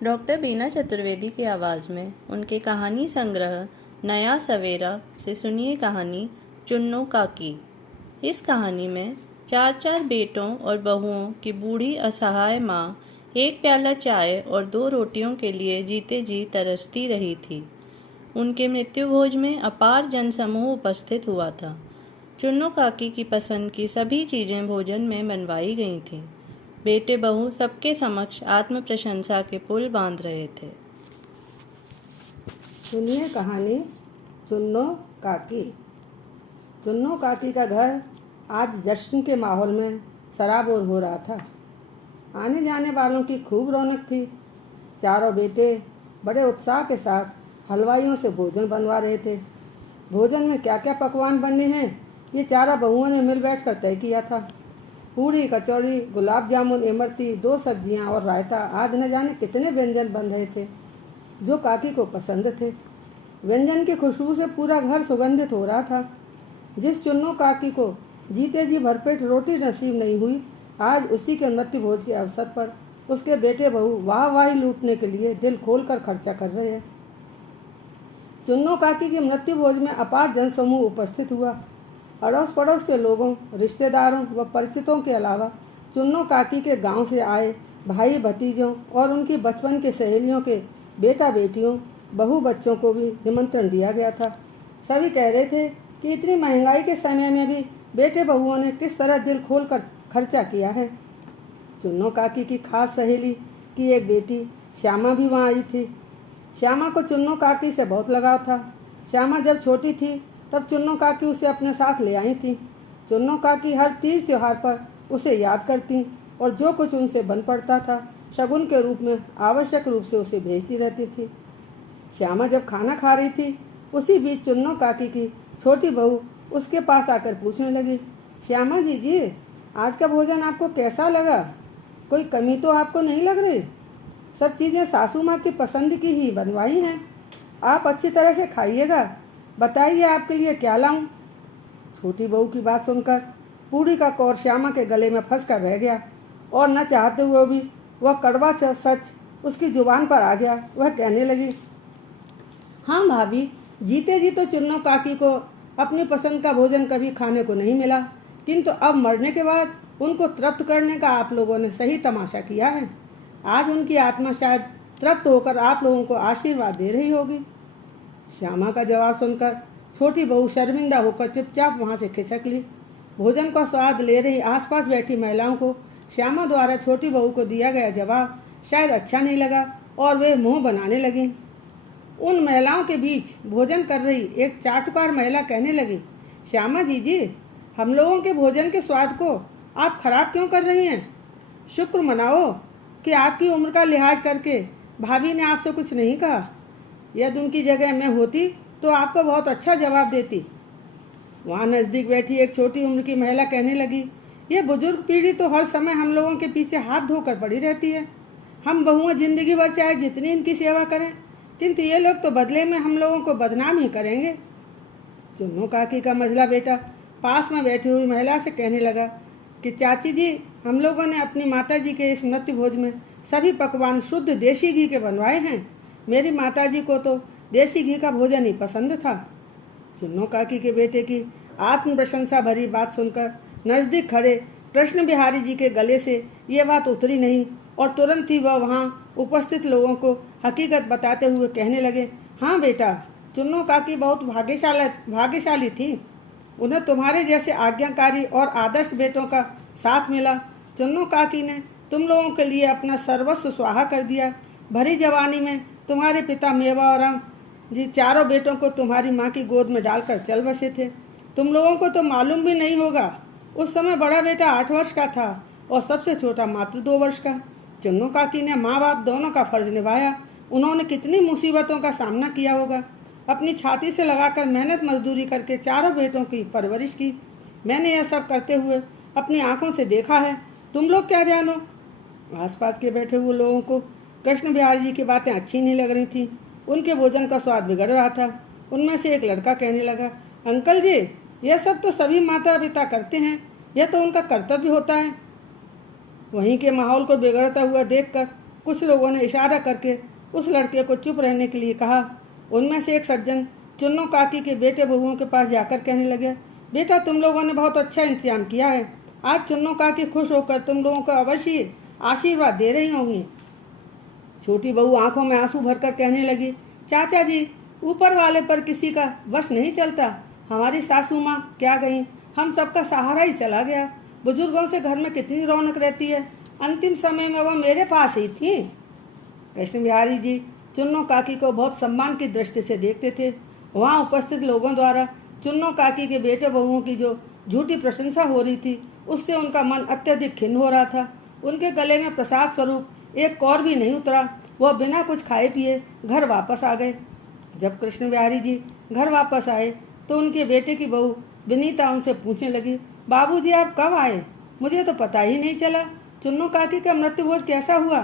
Doctor बीना चतुर्वेदी की आवाज़ में उनके कहानी संग्रह नया सवेरा से सुनिए कहानी चुन्नू काकी। इस कहानी में चार चार बेटों और बहुओं की बूढ़ी असहाय माँ एक प्याला चाय और 2 रोटियों के लिए जीते जी तरसती रही थी। उनके मृत्यु भोज में अपार जनसमूह उपस्थित हुआ था। चुन्नू काकी की पसंद की सभी चीज़ें भोजन में बनवाई गई थीं। बेटे बहू सबके समक्ष आत्म प्रशंसा के पुल बांध रहे थे। सुनिए कहानी चुन्नू काकी। चुन्नू काकी का घर आज जश्न के माहौल में सराबोर हो रहा था। आने जाने वालों की खूब रौनक थी। चारों बेटे बड़े उत्साह के साथ हलवाइयों से भोजन बनवा रहे थे। भोजन में क्या क्या पकवान बनने हैं ये चारों बहुओं ने मिल बैठकर तय किया था। पूड़ी, कचौड़ी, गुलाब जामुन, इमरती, 2 सब्जियां और रायता आदि न जाने कितने व्यंजन बन रहे थे जो काकी को पसंद थे। व्यंजन की खुशबू से पूरा घर सुगंधित हो रहा था। जिस चुन्नू काकी को जीते जी भरपेट रोटी नसीब नहीं हुई, आज उसी के मृत्यु भोज के अवसर पर उसके बेटे बहू वाहवाही लूटने के लिए दिल खोलकर खर्चा कर रहे हैं। चुन्नू काकी के मृत्यु भोज में अपार जनसमूह उपस्थित हुआ। अड़ोस पड़ोस के लोगों, रिश्तेदारों व परिचितों के अलावा चुन्नू काकी के गांव से आए भाई भतीजों और उनकी बचपन के सहेलियों के बेटा बेटियों, बहू बच्चों को भी निमंत्रण दिया गया था। सभी कह रहे थे कि इतनी महंगाई के समय में भी बेटे बहुओं ने किस तरह दिल खोल कर खर्चा किया है। चुन्नू काकी की खास सहेली की एक बेटी श्यामा भी वहाँ आई थी। श्यामा को चुन्नू काकी से बहुत लगाव था। श्यामा जब छोटी थी तब चुन्नू काकी उसे अपने साथ ले आई थी। चुन्नू काकी हर तीज त्योहार पर उसे याद करती और जो कुछ उनसे बन पड़ता था शगुन के रूप में आवश्यक रूप से उसे भेजती रहती थी। श्यामा जब खाना खा रही थी, उसी बीच चुन्नू काकी की छोटी बहू उसके पास आकर पूछने लगी, श्यामा जी आज का भोजन आपको कैसा लगा? कोई कमी तो आपको नहीं लग रही? सब चीज़ें सासू माँ की पसंद की ही बनवाई हैं। आप अच्छी तरह से खाइएगा। बताइए आपके लिए क्या लाऊं? छोटी बहू की बात सुनकर पूरी का कौर श्यामा के गले में फंस कर रह गया और न चाहते हुए भी वह कड़वा सच उसकी जुबान पर आ गया। वह कहने लगी, हाँ भाभी, जीते जी तो चुन्नू काकी को अपनी पसंद का भोजन कभी खाने को नहीं मिला, किंतु अब मरने के बाद उनको तृप्त करने का आप लोगों ने सही तमाशा किया है। आज उनकी आत्मा शायद तृप्त होकर आप लोगों को आशीर्वाद दे रही होगी। श्यामा का जवाब सुनकर छोटी बहू शर्मिंदा होकर चुपचाप वहाँ से खिसक ली। भोजन का स्वाद ले रही आसपास बैठी महिलाओं को श्यामा द्वारा छोटी बहू को दिया गया जवाब शायद अच्छा नहीं लगा और वे मुंह बनाने लगीं। उन महिलाओं के बीच भोजन कर रही एक चाटुकार महिला कहने लगी, श्यामा जी हम लोगों के भोजन के स्वाद को आप खराब क्यों कर रही हैं? शुक्र मनाओ कि आपकी उम्र का लिहाज करके भाभी ने आपसे कुछ नहीं कहा। यदि उनकी जगह मैं होती तो आपको बहुत अच्छा जवाब देती। वहाँ नज़दीक बैठी एक छोटी उम्र की महिला कहने लगी, ये बुजुर्ग पीढ़ी तो हर समय हम लोगों के पीछे हाथ धोकर पड़ी रहती है। हम बहुओं जिंदगी भर चाहे जितनी इनकी सेवा करें, किंतु ये लोग तो बदले में हम लोगों को बदनाम ही करेंगे। चुन्नू काकी का मझला बेटा पास में बैठी हुई महिला से कहने लगा कि चाची जी, हम लोगों ने अपनी माता जी के इस मृत्यु भोज में सभी पकवान शुद्ध देसी घी के बनवाए हैं। मेरी माताजी को तो देसी घी का भोजन ही पसंद था। चुन्नू काकी के बेटे की आत्म प्रशंसा भरी बात सुनकर नजदीक खड़े कृष्ण बिहारी जी के गले से ये बात उतरी नहीं और तुरंत ही वह वहाँ उपस्थित लोगों को हकीकत बताते हुए कहने लगे, हाँ बेटा, चुन्नू काकी बहुत भाग्यशाली थी। उन्हें तुम्हारे जैसे आज्ञाकारी और आदर्श बेटों का साथ मिला। चुन्नू काकी ने तुम लोगों के लिए अपना सर्वस्व स्वाहा कर दिया। भरी जवानी में तुम्हारे पिता मेवा और हम जी चारों बेटों को तुम्हारी माँ की गोद में डालकर चल बसे थे। तुम लोगों को तो मालूम भी नहीं होगा, उस समय बड़ा बेटा 8 वर्ष का था और सबसे छोटा मात्र 2 वर्ष का। चुन्नू काकी ने माँ बाप दोनों का फर्ज निभाया। उन्होंने कितनी मुसीबतों का सामना किया होगा। अपनी छाती से लगाकर मेहनत मजदूरी करके चारों बेटों की परवरिश की। मैंने यह सब करते हुए अपनी आंखों से देखा है। तुम लोग क्या जानो? आसपास के बैठे हुए लोगों को कृष्ण बिहारी जी की बातें अच्छी नहीं लग रही थी। उनके भोजन का स्वाद बिगड़ रहा था। उनमें से एक लड़का कहने लगा, अंकल जी, यह सब तो सभी माता पिता करते हैं, यह तो उनका कर्तव्य होता है। वहीं के माहौल को बिगड़ता हुआ देखकर कुछ लोगों ने इशारा करके उस लड़के को चुप रहने के लिए कहा। उनमें से एक सज्जन चुन्नू काकी के बेटे बहुओं के पास जाकर कहने लगे, बेटा तुम लोगों ने बहुत अच्छा इंतजाम किया है। आज चुन्नू काकी खुश होकर तुम लोगों को अवश्य आशीर्वाद दे रही होंगी। छोटी बहू आंखों में आंसू भरकर कहने लगी, चाचा जी ऊपर वाले पर किसी का वश नहीं चलता। हमारी सासू माँ क्या गई, हम सबका सहारा ही चला गया। बुजुर्गों से घर में कितनी रौनक रहती है, अंतिम समय में वह मेरे पास ही थी। कृष्ण बिहारी जी चुन्नू काकी को बहुत सम्मान की दृष्टि से देखते थे। वहाँ उपस्थित लोगों द्वारा चुन्नू काकी के बेटे बहुओं की जो झूठी प्रशंसा हो रही थी, उससे उनका मन अत्यधिक खिन्न हो रहा था। उनके गले में प्रसाद स्वरूप एक कौर भी नहीं उतरा। वह बिना कुछ खाए पिए घर वापस आ गए। जब कृष्ण बिहारी जी घर वापस आए तो उनके बेटे की बहू विनीता उनसे पूछने लगी, बाबूजी आप कब आए? मुझे तो पता ही नहीं चला। चुन्नू काकी का मृत्यु भोज कैसा हुआ?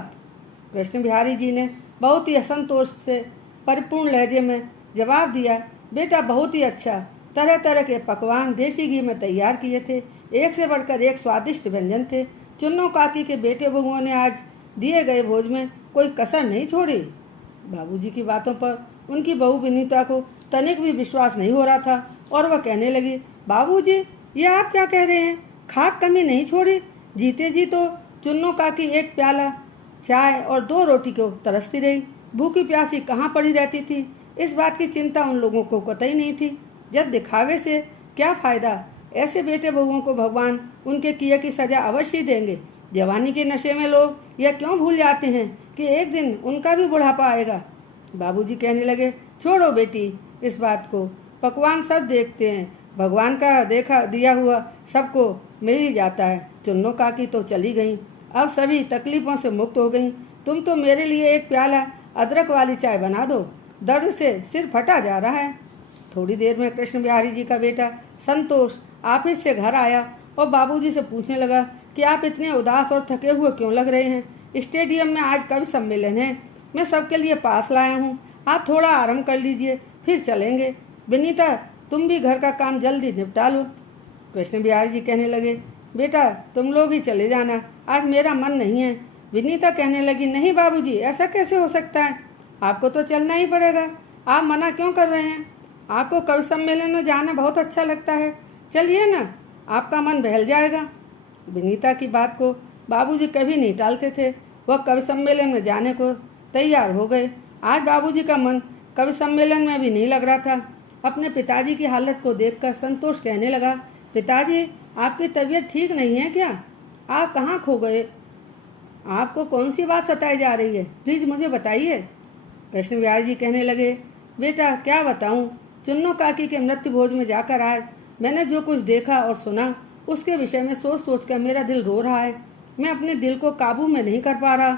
कृष्ण बिहारी जी ने बहुत ही असंतोष से परिपूर्ण लहजे में जवाब दिया, बेटा बहुत ही अच्छा, तरह तरह के पकवान देसी घी में तैयार किए थे। एक से बढ़कर एक स्वादिष्ट व्यंजन थे। चुन्नू काकी के बेटे बहुओं ने आज दिए गए भोज में कोई कसर नहीं छोड़ी। बाबूजी की बातों पर उनकी बहू विनीता को तनिक भी विश्वास नहीं हो रहा था और वह कहने लगी, बाबूजी ये आप क्या कह रहे हैं? खाक कमी नहीं छोड़ी। जीते जी तो चुन्नू काकी एक प्याला चाय और 2 रोटी को तरसती रही, भूखी प्यासी कहाँ पड़ी रहती थी। इस बात की चिंता उन लोगों को कतई नहीं थी। जब दिखावे से क्या फायदा, ऐसे बेटे बहुओं को भगवान उनके किए की सजा अवश्य देंगे। जवानी के नशे में लोग यह क्यों भूल जाते हैं कि एक दिन उनका भी बुढ़ापा आएगा। बाबूजी कहने लगे, छोड़ो बेटी इस बात को, पकवान सब देखते हैं, भगवान का देखा दिया हुआ सबको मिल ही जाता है। चुन्नू काकी तो चली गई, अब सभी तकलीफों से मुक्त हो गई। तुम तो मेरे लिए एक प्याला अदरक वाली चाय बना दो, दर्द से सिर फटा जा रहा है। थोड़ी देर में कृष्ण बिहारी जी का बेटा संतोष ऑफिस से घर आया और बाबूजी से पूछने लगा कि आप इतने उदास और थके हुए क्यों लग रहे हैं? स्टेडियम में आज कवि सम्मेलन है, मैं सबके लिए पास लाया हूँ, आप थोड़ा आराम कर लीजिए फिर चलेंगे। विनीता तुम भी घर का काम जल्दी निपटा लो। कृष्ण बिहारी जी कहने लगे, बेटा तुम लोग ही चले जाना, आज मेरा मन नहीं है। विनीता कहने लगी, नहीं बाबूजी ऐसा कैसे हो सकता है, आपको तो चलना ही पड़ेगा। आप मना क्यों कर रहे हैं? आपको कवि सम्मेलन में जाना बहुत अच्छा लगता है, चलिए ना, आपका मन बहल जाएगा। विनीता की बात को बाबूजी कभी नहीं टालते थे। वह कवि सम्मेलन में जाने को तैयार हो गए। आज बाबूजी का मन कवि सम्मेलन में भी नहीं लग रहा था। अपने पिताजी की हालत को देखकर संतोष कहने लगा, पिताजी आपकी तबीयत ठीक नहीं है क्या? आप कहाँ खो गए? आपको कौन सी बात सताई जा रही है, प्लीज़ मुझे बताइए। कृष्ण बिहारी जी कहने लगे, बेटा क्या बताऊँ, चुन्नू काकी के मृत्यु भोज में जाकर आज मैंने जो कुछ देखा और सुना उसके विषय में सोच सोच कर मेरा दिल रो रहा है। मैं अपने दिल को काबू में नहीं कर पा रहा।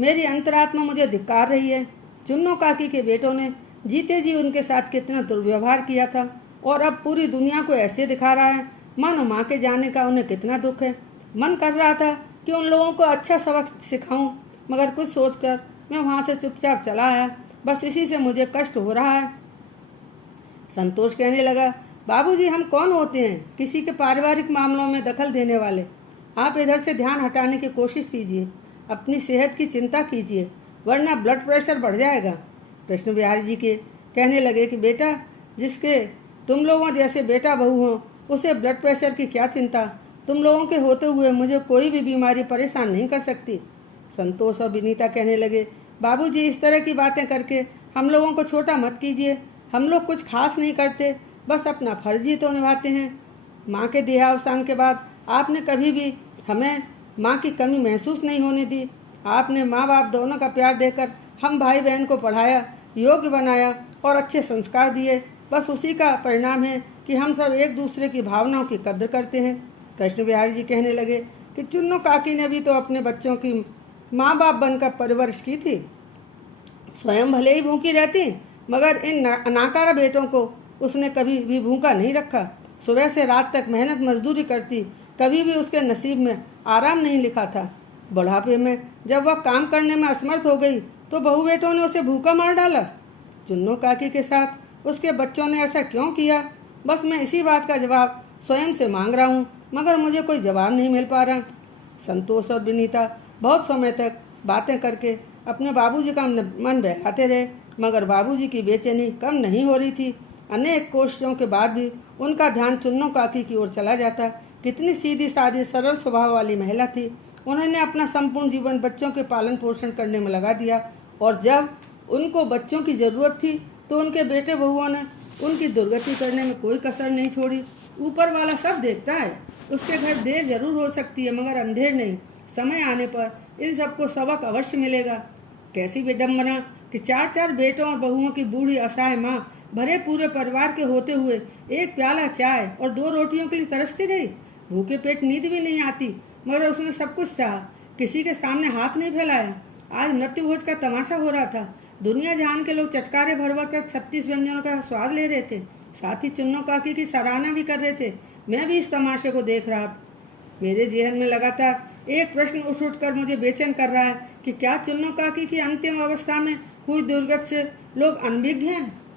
मेरी अंतरात्मा मुझे धिक्कार रही है। चुन्नू काकी के बेटों ने जीते जी उनके साथ कितना दुर्व्यवहार किया था और अब पूरी दुनिया को ऐसे दिखा रहा है मानो माँ के जाने का उन्हें कितना दुख है। मन कर रहा था कि उन लोगों को अच्छा सबक सिखाऊं, मगर कुछ सोचकर मैं वहाँ से चुपचाप चला आया। बस इसी से मुझे कष्ट हो रहा है। संतोष कहने लगा, बाबूजी हम कौन होते हैं किसी के पारिवारिक मामलों में दखल देने वाले? आप इधर से ध्यान हटाने की कोशिश कीजिए, अपनी सेहत की चिंता कीजिए, वरना ब्लड प्रेशर बढ़ जाएगा। कृष्ण बिहारी जी के कहने लगे कि बेटा जिसके तुम लोगों जैसे बेटा बहू हो उसे ब्लड प्रेशर की क्या चिंता, तुम लोगों के होते हुए मुझे कोई भी बीमारी परेशान नहीं कर सकती। संतोष और विनीता कहने लगे, बाबूजी इस तरह की बातें करके हम लोगों को छोटा मत कीजिए, हम लोग कुछ खास नहीं करते, बस अपना फर्ज ही तो निभाते हैं। माँ के देहावसान के बाद आपने कभी भी हमें माँ की कमी महसूस नहीं होने दी। आपने माँ बाप दोनों का प्यार देकर हम भाई बहन को पढ़ाया, योग्य बनाया और अच्छे संस्कार दिए। बस उसी का परिणाम है कि हम सब एक दूसरे की भावनाओं की कद्र करते हैं। कृष्ण बिहारी जी कहने लगे कि चुन्नू काकी ने भी तो अपने बच्चों की माँ बाप बनकर परवरिश की थी। स्वयं भले ही भूखी रहती, मगर इन अनाकारा बेटों को उसने कभी भी भूखा नहीं रखा। सुबह से रात तक मेहनत मजदूरी करती, कभी भी उसके नसीब में आराम नहीं लिखा था। बुढ़ापे में जब वह काम करने में असमर्थ हो गई तो बहू बेटों ने उसे भूखा मार डाला। चुन्नू काकी के साथ उसके बच्चों ने ऐसा क्यों किया? बस मैं इसी बात का जवाब स्वयं से मांग रहा हूँ, मगर मुझे कोई जवाब नहीं मिल पा रहा। संतोष और विनीता बहुत समय तक बातें करके अपने बाबूजी का मन बहलाते रहे, मगर बाबूजी की बेचैनी कम नहीं हो रही थी। अनेक कोशिशों के बाद भी उनका ध्यान चुन्नू काकी की ओर चला जाता। कितनी सीधी सादी सरल स्वभाव वाली महिला थी। उन्होंने अपना संपूर्ण जीवन बच्चों के पालन पोषण करने में लगा दिया, और जब उनको बच्चों की ज़रूरत थी तो उनके बेटे बहुओं ने उनकी दुर्गति करने में कोई कसर नहीं छोड़ी। ऊपर वाला सब देखता है, उसके घर देर जरूर हो सकती है मगर अंधेर नहीं। समय आने पर इन सबको सबक अवश्य मिलेगा। कैसी विडम्बना कि 4-4 बेटों और बहुओं की बूढ़ी असहाय माँ भरे पूरे परिवार के होते हुए एक प्याला चाय और 2 रोटियों के लिए तरसती रही। भूखे पेट नींद भी नहीं आती, मगर उसने सब कुछ सहा, किसी के सामने हाथ नहीं फैलाया। आज मृत्यु भोज का तमाशा हो रहा था। दुनिया जहान के लोग चटकारे भर भर कर 36 व्यंजनों का स्वाद ले रहे थे, साथ ही चुन्नू काकी की सराहना भी कर रहे थे। मैं भी इस तमाशे को देख रहा था। मेरे जेहन में लगातार एक प्रश्न उठ कर मुझे बेचैन कर रहा है कि क्या चुन्नू काकी की अंतिम अवस्था में हुई दुर्गति से लोग अनभिज्ञ हैं।